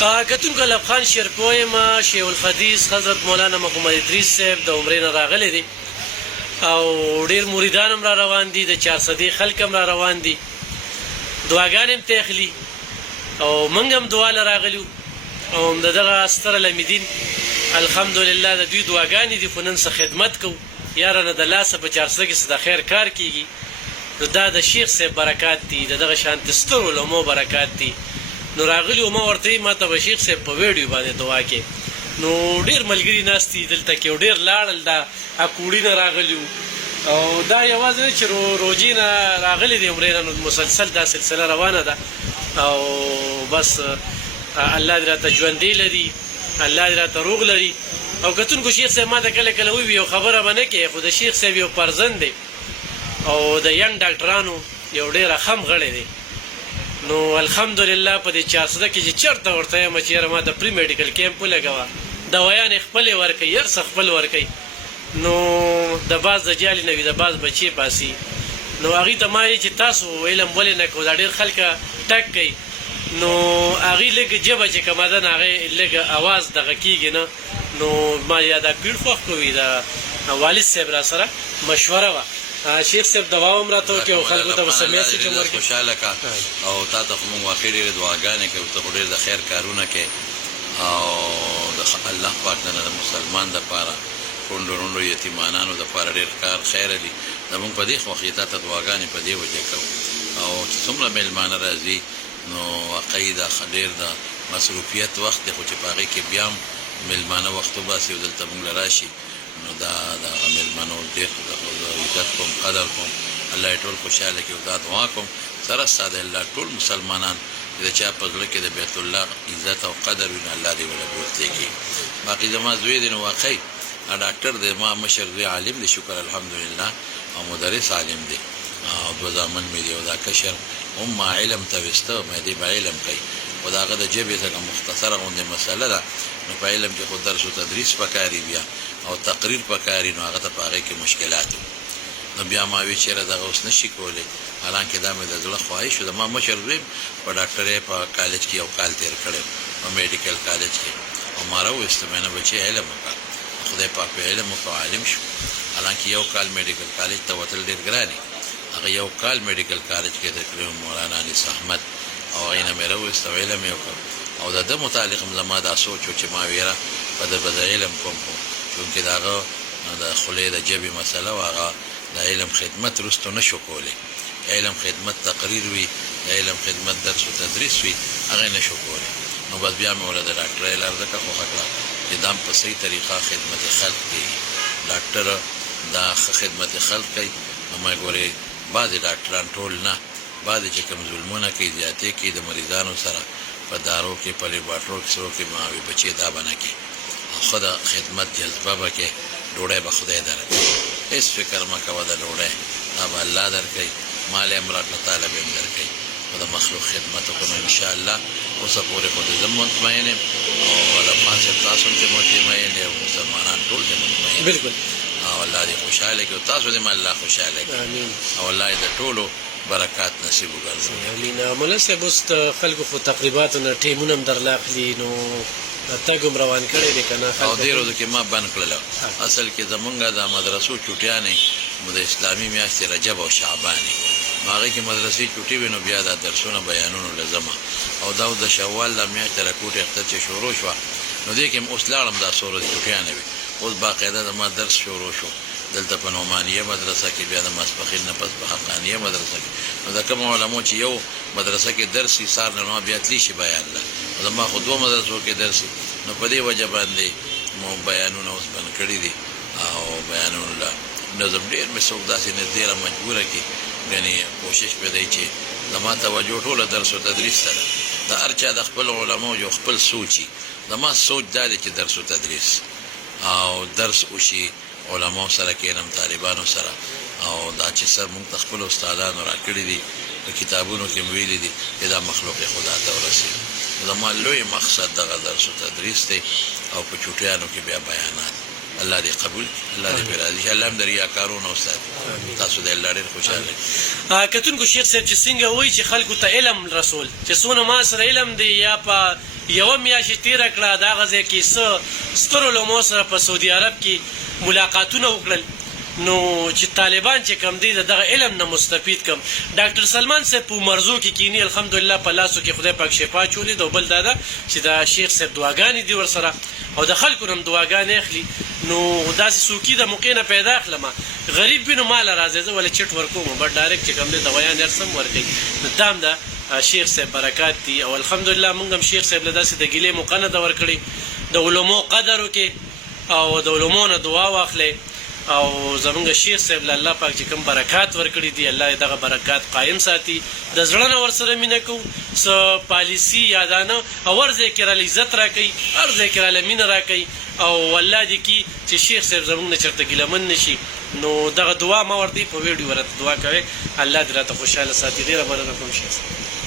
کتونکو لب خان شیرپوی ما شیخ الحدیث حضرت مولانا محمد ادریس صاحب د عمرې نه راغلی دی او ډېر مریدان هم را روان دي، د 400 خلک هم را روان دي، دعاګانې هم ته اخلي او موږ هم دعا له راغلي او د دغه ستر الحمیدین الحمدلله د دوی دعاګانې دي، خو نن څه خدمت کوو یارانه د لاسه په 400 کې څه د خیر کار کېږي، نو دا د شیخ صاحب برکات دي، د دغه شانتې سترو علمو برکات دي. نو راغلي وو ما ورته ما ته به شیخ صاحب په ویډیو باندې دعا کې، نو ډېر ملګري ناست دي دلته کې او ډېر لاړل، دا اکوړي نه راغلي وو او دا یوازې نه چې روجې نه راغلي دي عمرې نه، نو مسلسل دا سلسله روانه ده او بس الله دې راته ژوندی لري، الله دې راته روغ لري. او کتونکو شیخ صاحب ما ته کله کله وایي یو خبره به نه کوې، خو د شیخ صاحب یو فرزند دی او د ینګ ډاکټرانو یو ډېر اخم غړی دی، نو الحمدلله په دې 400 کې چې چېرته ورته یم چې یاره ما د پري میډیکل کیمپ ولګوه، دوايانې خپلې ورکوي، هر څه خپل ورکوي، نو د باز د جالې نه وي د باز بچې باسي، نو هغې ته ما چې تاسو علم ولې نه کوو، دا ډېر خلکه ټک کوي، نو هغې لږ ژبه چې کومه ده نو هغې لږ اواز دغه کېږي نه، نو ما یا دا پیړ خوښ کوي د والد صاحب را سره مشوره وه، شیخ صاحب دوا هم راته وکړي او خلکو ته به سمیع سیسټم ورکړي. خوشحاله کا او تا ته خو مونږ واقع ډېرې دعاګانې کوو، ته خو ډېر د خیر کارونه کوې او د الله پاک نه د مسلمان دپاره کونډو رونډو یتیمانانو دپاره ډېر کار خیره دي، زمونږ په دې خوښ یې تا ته دعاګانې په دې وجه کوو او چې څومره میلمانه راځي نو واقعي دا ډېر د مصروفیت وخت دی، خو چې په هغې کې بیا هم میلمانه وخت وباسي او دلته مونږ له راشي، نو دا دغه میلمنو ډېر عزت کوم، قدر کوم، الله یې ټول خوشحاله کړي او دا دعا کوم سره ستا د الله ټول مسلمانان چې د چا په زړه کې د بیت الله عزت او قدر وي نو الله دې ورله بوزدی کړي. باقي زما زوی دی نو واقعي ډاکټر دی، ما مشر زوی عالم دی شکر الحمدلله او مدرس عالم دی او 2 زامن مې دي او دا کشر هم ما علم ته وسته مې دې به علم کوي او د هغه د ژبې څخه مختصره غوندې مسله ده، نو په علم کې خو درس و تدریس پکاري بیا او تقریر پکاري، نو هغه ته په هغې کې مشکلات وو، نو بیا ما وی چېرې دغه اوس نه شي کولی، حالانکې دا مې د زړه خواهش و، د ما مشر زوی په ډاکټرۍ په کالج کې یو کال تېر کړی په میډیکل کالج کې او ما راوویسته مې نه بچې علم وکړه، خدای پاک په علم وکړو عالم شو، حالانکې یو کال میډیکل کالج ته وتل ډېر ګران دي، هغه یو کال میډیکل کالج کې تېر کړی مولانا انیس احمد او هغې نه مې راوویسته او علم یې وکړ او د ده متعلق هم زما دا سوچ و چې ما ویره په ده به د علم کوم خو چونکې د هغه د خولې د ژبې مسله و، هغه د علم خدمت وروستو نه شو کولی، علم خدمت تقریر وي، د علم خدمت درس و تدریس وي، هغه نه شو کولی، نو بس بیا مې ورله د ډاکټرۍ لار ځکه خوښه کړه چې دا هم په صحیح طریقه خدمت خلق کېږي، ډاکټر دا ښه خدمت خلق کوي، نو ما ګورې بعضې ډاکټران ټول نه، بعضې چې کوم ظلمونه کوي زیاتې کوي د مریضانو سره په دارو کې په لیباټرو کې څو کې ما وي بچې دا به نه کوي، خو د خدمت جذبه به کې ډوډۍ به خدای درکوي، هېڅ فکر مه کوه د ډوډۍ دا به الله درکوي، مال هم راکړه تاله به هم درکوي، خو د مخلوق خدمت وکړو انشاءالله. اوسه پورې خو د زه مطمئن یم او افغان صاحب تاسو هم چې مطمئن دی او مسلمانان ټول چې مطمئن بالکل او الله دې خوشحاله کړي او تاسو دې الله خوشحاله کړي او الله دې د ټولو برکات نصیب وګرځوي. امین. مولا صاحب اوس خلکو خو تقریباتو نه ټیمونه هم درله اخلي، نو تګ هم روان کړی دی که نه؟ او دې ورځو کې ما بند کړله، اصل کې زمونږ د مدرسو چوټیانې د اسلامي میاشتې رجب او شعبانې، نو هغې کې مدرسې چوټي وي نو بیا دا درسونه بیانونو لزمه او دا د شوال د میاشتې راکوټې اختر چې شروع شوه نو دې کې هم اوس لاړم دا څو ورځې چوټیانې وي، اوس باقاعده زما درس شروع شو دلته په نعمانیه مدرسه کې، بیا د ماسپښین نه پس په حقانیه مدرسه کې، نو د کومو علمو چې یو مدرسه کې درس وي سهار نه نو بیا تللی شي بیان ده، زما خو 2 مدرسو کې درس وي، نو په دې وجه باندې مو بیانونه اوس بند کړي دي او بیانونو له نظم ډېر مې څوک داسې نږدې را مجبوره کړي، یعنې کوشش به دی چې زما توجه ټوله درس و تدریس ته ده، د هر چا د خپل علماو یو خپل سوچ وي، زما سوچ دا دی چې درس و تدریس او درس وشي، علماو سره کېنم طالبانو سره او دا چې سر مونږ ته خپل استادانو را کړي دي په کتابونو کې مې ویلي دي چې دا مخلوق خدا ته ورسېږي، زما لوی مقصد دغه درس و تدریس دی او په چوټیانو کې بیا بیانات، الله دې قبول کړي، الله دې پرې راضي شي، الله هم د ریاکارو نه وساتي، تاسو دې الله ډېر خوشحاله. کتونکو شیخ صاحب چې څنګه وایي چې خلکو ته علم رسول چې څونه ما سره علم دی یا په یوه میاشت تېره کړه د هغه ځای کې څه ستر علماو سره په سعودي عرب کې ملاقاتونه وکړل نو چې طالبان چې کم دی دغه علم نه مستفید کم ډاکټر سلمان صاحب په مرزو کې کینی الحمدلله په لاسو کې خدای پاک شفا چولې د بل دادا چې دا شیخ صاحب دعاګانې دی ورسره او د خلکو هم دعاګانې اخلي نو داسې سوکي د موقع نه پیدا اخلم غریب بینو مال راځي زه ولې چټ ورکوم بټ ډایرکټ چې کم دی دوايان ارسم ورکي نو دام دا شیخ صاحب برکات دي او الحمدلله موږ هم شیخ صاحب له داسې د ګیلې مقنده ورکړي د علماء قدر وکي او د علماء نه دعا واخلي او زمونږ شیخ صاحب له الله پاک چې کوم برکات ورکړي دي الله دغه برکات قائم ساتي د زړه نه ورسره مینه کوو څه پالیسي یادانه او ورځې کې راله عزت راکوي هر ځای کې راله مینه راکوي او الله دې کي چې شیخ صاحب زمونږ نه چېرته ګیلمن نه شي نو دغه دعا ما ورته په ویډیو ورته دعا کوي الله دې راته خوشحاله ساتي ډېره مننه کوم شیخ صاحب